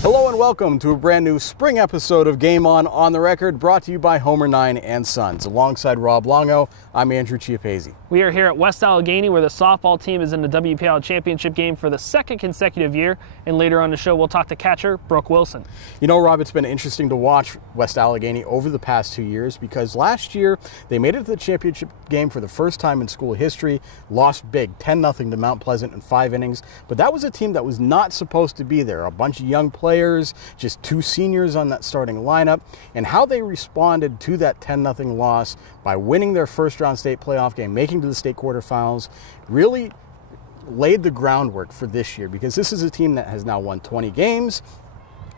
Hello and welcome to a brand new spring episode of Game On the Record, brought to you by Homer 9 and Sons. Alongside Rob Longo, I'm Andrew Chiappazzi. We are here at West Allegheny, where the softball team is in the WPIAL championship game for the second consecutive year. And later on the show, we'll talk to catcher Brooke Wilson. You know, Rob, it's been interesting to watch West Allegheny over the past 2 years because last year they made it to the championship game for the first time in school history, lost big 10-0 to Mount Pleasant in 5 innings. But that was a team that was not supposed to be there. A bunch of young players, just 2 seniors on that starting lineup, and how they responded to that 10-0 loss by winning their first-round state playoff game, making to the state quarterfinals, really laid the groundwork for this year, because this is a team that has now won 20 games.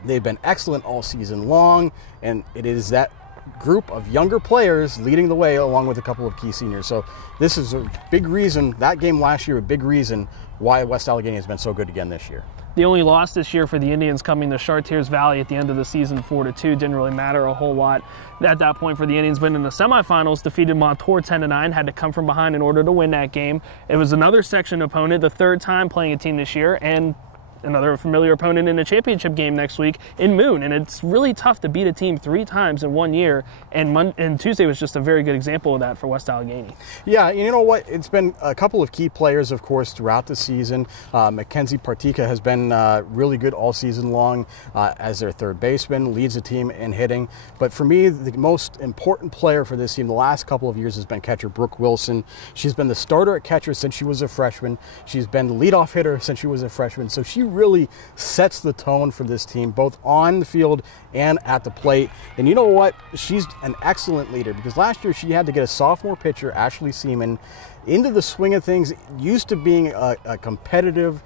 They've been excellent all season long, and it is that group of younger players leading the way along with a couple of key seniors. So this is a big reason, that game last year, a big reason why West Allegheny has been so good again this year. The only loss this year for the Indians coming to Chartiers Valley at the end of the season, 4-2, didn't really matter a whole lot at that point for the Indians. But in the semifinals, defeated Montour 10-9, had to come from behind in order to win that game. It was another section opponent, the third time playing a team this year, and another familiar opponent in a championship game next week in Moon. And it's really tough to beat a team 3 times in 1 year, and Tuesday was just a very good example of that for West Allegheny. Yeah, you know what? It's been a couple of key players, of course, throughout the season. Mackenzie Partika has been really good all season long as their third baseman, leads the team in hitting. But for me, the most important player for this team the last couple of years has been catcher Brooke Wilson. She's been the starter at catcher since she was a freshman. She's been the leadoff hitter since she was a freshman. So she really sets the tone for this team, both on the field and at the plate. And you know what? She's an excellent leader, because last year she had to get a sophomore pitcher, Ashley Seaman, into the swing of things, used to being a competitive,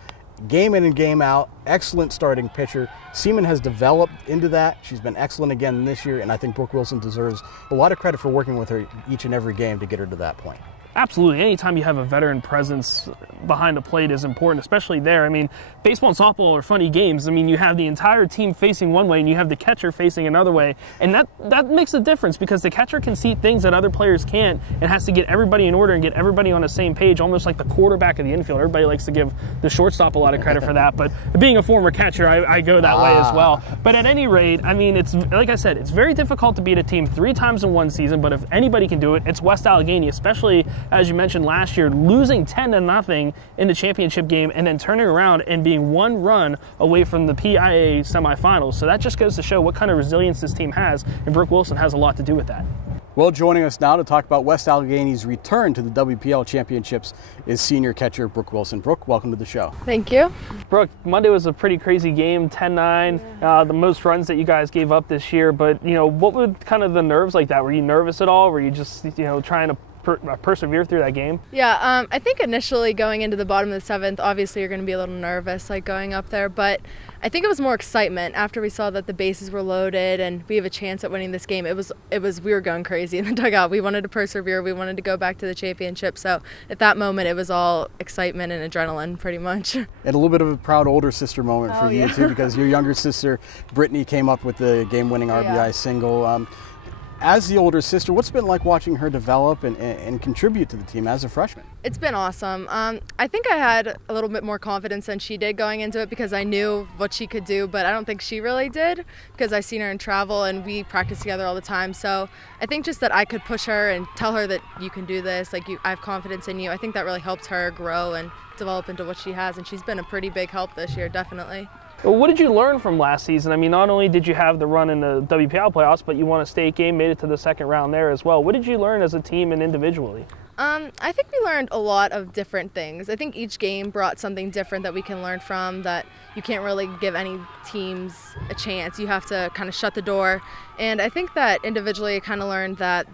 game in and game out, excellent starting pitcher. Seaman has developed into that. She's been excellent again this year, and I think Brooke Wilson deserves a lot of credit for working with her each and every game to get her to that point. Absolutely. Anytime you have a veteran presence behind the plate is important, especially there. I mean, baseball and softball are funny games. I mean, you have the entire team facing one way and you have the catcher facing another way. And that makes a difference, because the catcher can see things that other players can't and has to get everybody in order and get everybody on the same page, almost like the quarterback of the infield. Everybody likes to give the shortstop a lot of credit for that. But being a former catcher, I go that way as well. But at any rate, I mean, it's like I said, it's very difficult to beat a team 3 times in 1 season. But if anybody can do it, it's West Allegheny, especially, as you mentioned, last year, losing 10-0 in the championship game and then turning around and being 1 run away from the PIAA semifinals. So that just goes to show what kind of resilience this team has, and Brooke Wilson has a lot to do with that. Well, joining us now to talk about West Allegheny's return to the WPIAL championships is senior catcher Brooke Wilson. Brooke, welcome to the show. Thank you. Brooke, Monday was a pretty crazy game, 10-9, the most runs that you guys gave up this year. But, you know, what were kind of the nerves like that? Were you nervous at all? Were you just, you know, trying to persevere through that game? Yeah, I think initially going into the bottom of the 7th, obviously you're going to be a little nervous, like going up there, but I think it was more excitement after we saw that the bases were loaded and we have a chance at winning this game. We were going crazy in the dugout. We wanted to persevere. We wanted to go back to the championship. So at that moment, it was all excitement and adrenaline, pretty much. And a little bit of a proud older sister moment for you too, because your younger sister, Brittany, came up with the game-winning RBI single. As the older sister, what's it been like watching her develop and contribute to the team as a freshman? It's been awesome. I think I had a little bit more confidence than she did going into it, because I knew what she could do, but I don't think she really did, because I've seen her in travel and we practice together all the time. So I think just that I could push her and tell her that you can do this, like I have confidence in you. I think that really helped her grow and develop into what she has, and she's been a pretty big help this year, definitely. Well, what did you learn from last season? I mean, not only did you have the run in the WPIAL playoffs, but you won a state game, made it to the 2nd round there as well. What did you learn as a team and individually? I think we learned a lot of different things. I think each game brought something different that we can learn from, that you can't really give any teams a chance. You have to kind of shut the door. And I think that individually I kind of learned that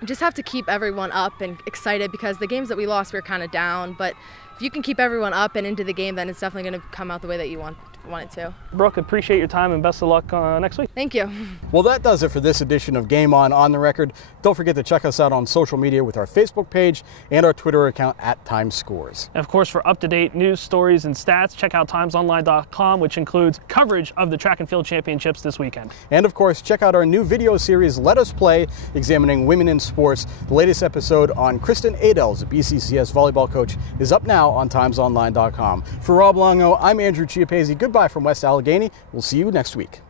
you just have to keep everyone up and excited, because the games that we lost, we were kind of down. But if you can keep everyone up and into the game, then it's definitely going to come out the way that you want it to. Brooke, appreciate your time and best of luck next week. Thank you. Well, that does it for this edition of Game On the Record. Don't forget to check us out on social media with our Facebook page and our Twitter account @TimesScores. And of course, for up-to-date news, stories, and stats, check out timesonline.com, which includes coverage of the track and field championships this weekend. And of course, check out our new video series, Let Us Play, examining women in sports. The latest episode on Kristen Adels, a BCCS volleyball coach, is up now now on timesonline.com. For Rob Longo, I'm Andrew Chiappazzi. Goodbye from West Allegheny. We'll see you next week.